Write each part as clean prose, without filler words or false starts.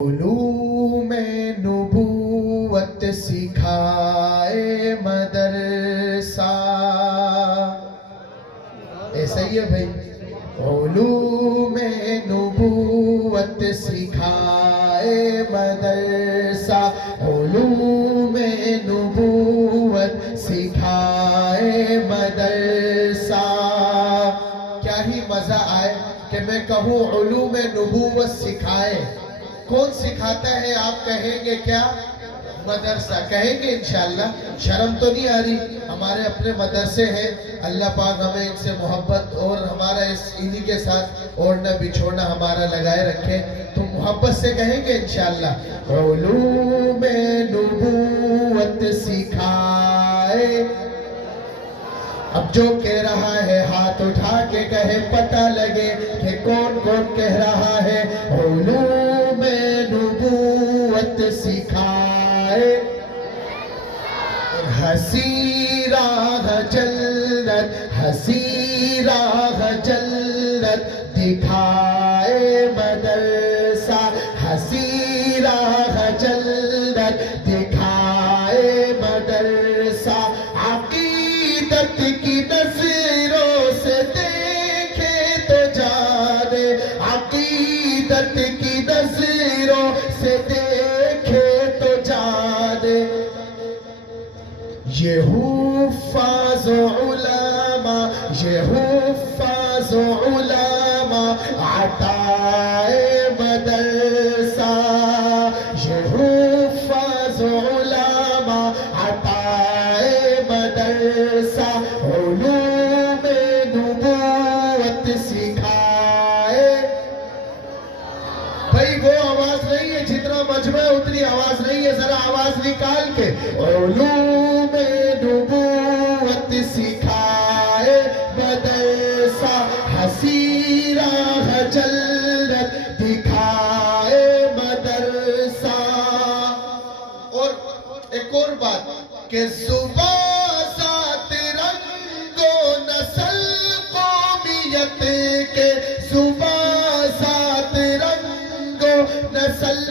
علوم نبوت سکھائے مدرسہ. ایسا ہی ہے بھائی. علوم نبوت سکھائے مدرسہ, علوم نبوت سکھائے مدرسہ. کیا ہی مزہ آئے کہ میں کہوں علوم نبوت سکھائے. کون سکھاتا ہے؟ آپ کہیں گے کیا؟ مدرسہ کہیں گے انشاءاللہ. شرم تو نہیں آ رہی؟ ہمارے اپنے مدرسے ہیں. اللہ پاک ہمیں ان سے محبت اور ہمارا انہی کے ساتھ اوڑھنا بچھوڑنا ہمارا لگائے رکھے. تو محبت سے کہیں گے انشاءاللہ. علوم نبوت سکھائے. اب جو کہہ رہا ہے ہاتھ اٹھا کے کہے, پتہ لگے کہ کون کون کہہ رہا ہے. علوم نبوت سکھائے. ہنسی راہ جنت, ہنسی راہ جنت دکھائے مدرسہ, ہنسی راہ جنت دکھائے مدرسہ. عقیدت کی نظروں سے دیکھے تو جانے, عقیدت کی نظروں سے دیکھے تو جانے. یہ حفاظ علماء, یہ حفاظ علماء عطائے مدرسہ, یہ حفاظ علماء عطائے مدرسہ. علوم نبوت سکھائے. بھئی وہ آواز نہیں ہے جتنا مجمع اتنی آواز نہیں ہے, ذرا آواز نکال کے. علوم نبوت سکھائے مدرسہ, ہنسی راہ جنت دکھائے مدرسہ. اور ایک اور بات کہ زبان ذات رنگ و نسل قومیت کے, زبان ذات رنگ و نسل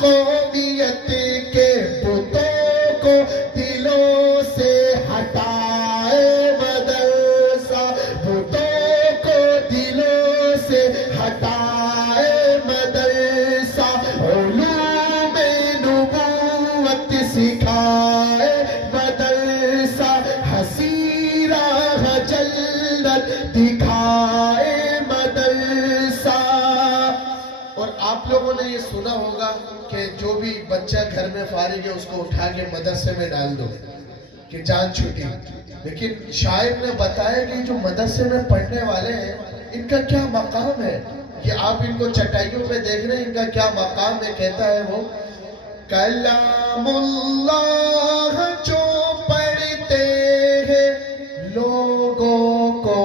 قومیت کے بتوں کو دلوں سے ہٹائے مدرسہ, بتوں کو دلوں سے ہٹائے مدرسہ. علوم نبوت سکھائے مدرسہ, ہنسی راہ جنت دکھائے مدرسہ. اور آپ لوگوں نے یہ سنا ہوگا کہ جو بھی بچہ گھر میں فارغ ہے اس کو اٹھا کے مدرسے میں ڈال دو کہ جان چھٹی. لیکن شاعر نے بتایا کہ جو مدرسے میں پڑھنے والے ہیں ان کا کیا مقام ہے. یہ آپ ان کو چٹائیوں پہ دیکھ رہے ہیں, ان کا کیا مقام ہے. کہتا ہے وہ, کلام اللہ جو پڑھتے ہیں لوگوں کو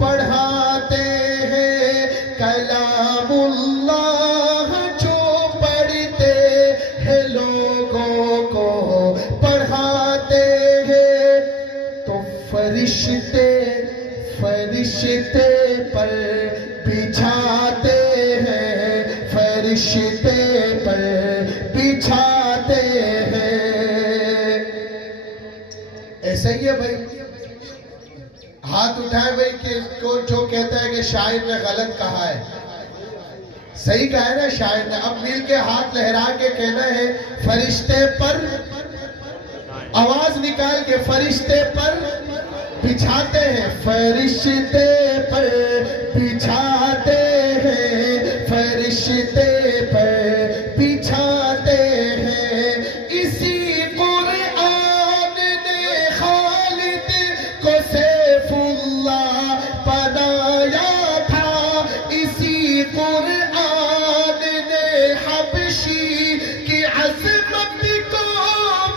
پڑھاتے ہیں. کلام اللہ جو پڑھتے ہیں لوگوں کو پڑھاتے ہیں. تو فرشتے فرشتے پر بچھاتے ہیں, فرشتے پر بچھاتے ہیں. ایسا ہی ہے بھائی. ہاتھ اٹھائے بھائی کہ جو کہتا ہے کہ شاعر نے غلط کہا ہے. صحیح کہا ہے نا شاعر نے. اب مل کے ہاتھ لہرا کے کہنا ہے فرشتے پر, آواز نکال کے, فرشتے پر بچھاتے ہیں, فرشتے پر بچھاتے ہیں, فرشتے پر بچھاتے ہیں. اسی قرآن نے خالد کو سیف اللہ بنایا تھا, اسی قرآن نے حبشی کی عظمت کو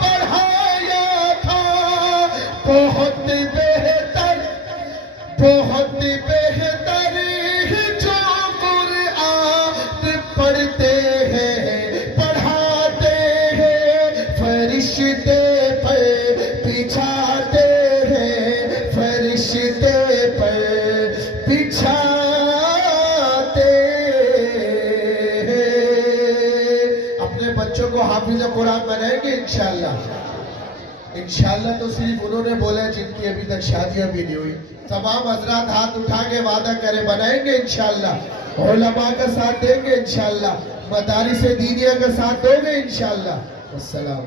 بڑھایا تھا. بہت بہتر, بہت بہتر جو قرآن پڑھتے ہیں پڑھاتے ہیں, فرشتے پر بچھاتے ہیں, فرشتے پر بچھاتے بچوں کو حافظ قرآن بنائیں گے انشاءاللہ؟ انشاءاللہ تو صرف انہوں نے بولا جن کی ابھی تک شادیاں بھی نہیں ہوئی. تمام حضرات ہاتھ اٹھا کے وعدہ کریں بنائیں گے انشاءاللہ. علماء کا ساتھ دیں گے انشاءاللہ. مدارس دینیہ کا ساتھ دو گے انشاءاللہ. السلام.